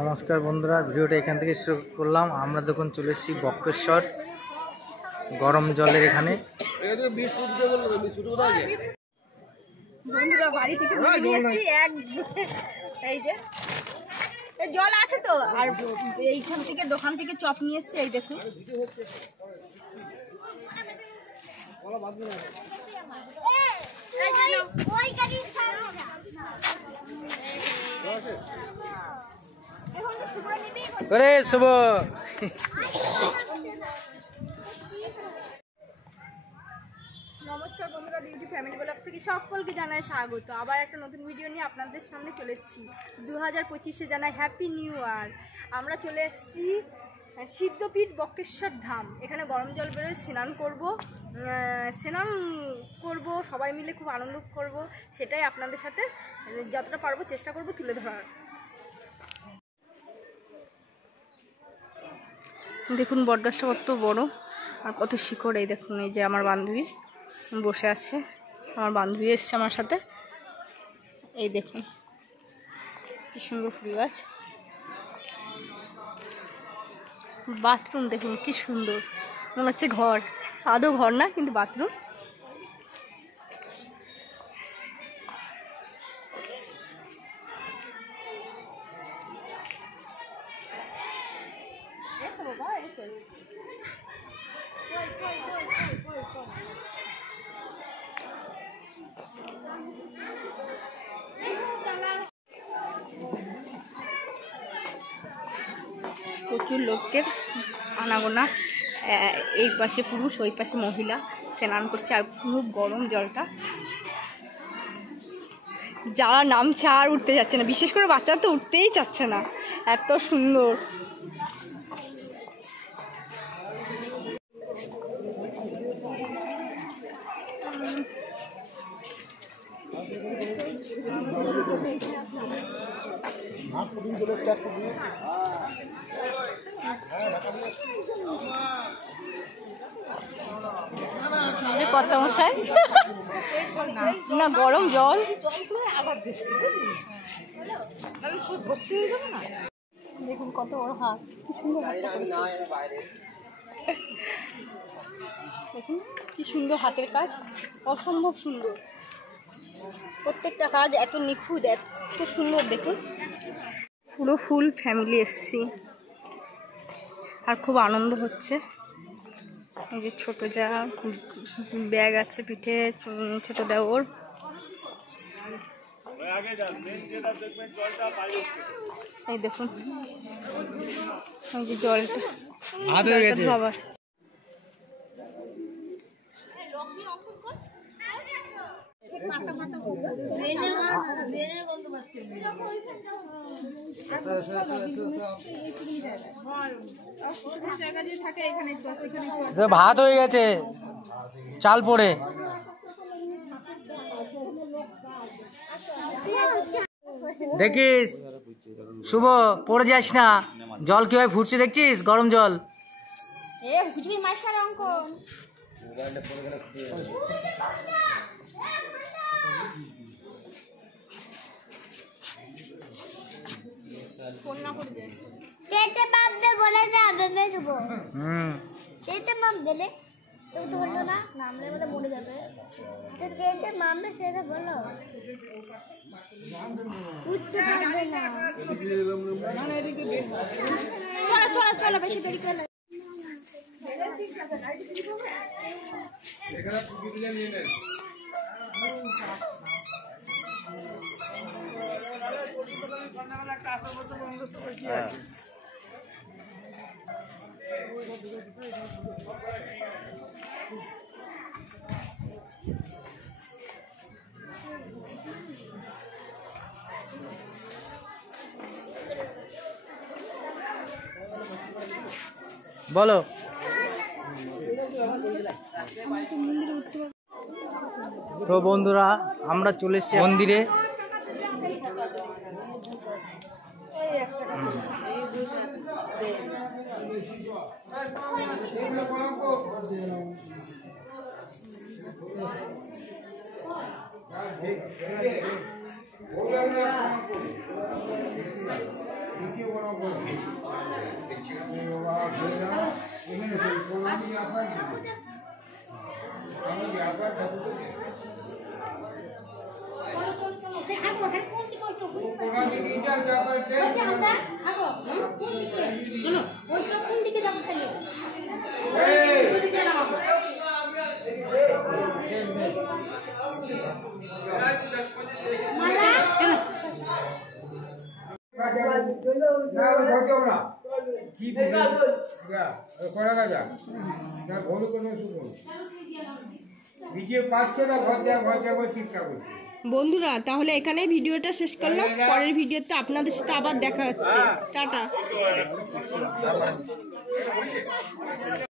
নমস্কার বন্ধুরা, ভিডিওটা এখান থেকে শুরু করলাম। আমরা যখন চলে এসেছি বক্রেশ্বর গরম জলের এখানে। বন্ধুরা বাড়ি থেকে বেরিয়ে এসেছি, এই যে জল আছে তো, আর এইখান থেকে দোকান থেকে চপ নিয়ে এসেছি। এই দেখুন শুভ নমস্কার বন্ধুরা, বিউটি ফ্যামিলি ব্লগ থেকে সকলকে জানাই স্বাগত। আবার একটা নতুন ভিডিও নিয়ে আপনাদের সামনে চলে এসেছি। 2025-এ জানাই হ্যাপি নিউ ইয়ার। আমরা চলে এসেছি সিদ্ধপীঠ বক্রেশ্বর ধাম। এখানে গরম জল বেরোয়, স্নান করব সবাই মিলে, খুব আনন্দ করব। সেটাই আপনাদের সাথে যতটা পারবো চেষ্টা করব তুলে ধরার। দেখুন বটগাছটা কত বড় আর কত শিকড়। এই দেখুন, এই যে আমার বান্ধবী বসে আছে, আমার বান্ধবী এসছে আমার সাথে। এই দেখুন কি সুন্দর ফুল গাছ। বাথরুম দেখুন কি সুন্দর, মনে হচ্ছে ঘর। আদৌ ঘর না, কিন্তু বাথরুম। প্রচুর লোকের আনাগোনা, এই পাশে পুরুষ ওই পাশে মহিলা স্নান করছে। আর খুব গরম জলটা, যারা নামছে আর উঠতে যাচ্ছে না, বিশেষ করে বাচ্চারা তো উঠতেই চাচ্ছে না, এত সুন্দর। কত মশাই না গরম জল দেখুন, কত বড় হাত, কি সুন্দর। দেখুন কি সুন্দর হাতের কাজ, অসম্ভব সুন্দর। প্রত্যেকটা কাজ এত নিখুঁত, এত সুন্দর। দেখুন পুরো ফুল ফ্যামিলি এসছি আর খুব আনন্দ হচ্ছে। এই যে ছোট যা ব্যাগ আছে পিঠে, ছোট দেওর। এই দেখুন এই যে জলটা আবার ভাত হয়ে গেছে, চাল পড়ে। দেখিস শুভ, পড়ে যাস না। জল কিভাবে ফুটছে দেখছিস, গরম জল। চলো বেশি দেরি করে বলো। তো বন্ধুরা, আমরা চলে এসেছি মন্দিরে। বন্ধুরা তাহলে এখানেই ভিডিওটা শেষ করলাম। পরের ভিডিওতে আপনাদের সাথে আবার দেখা হচ্ছে। টাটা।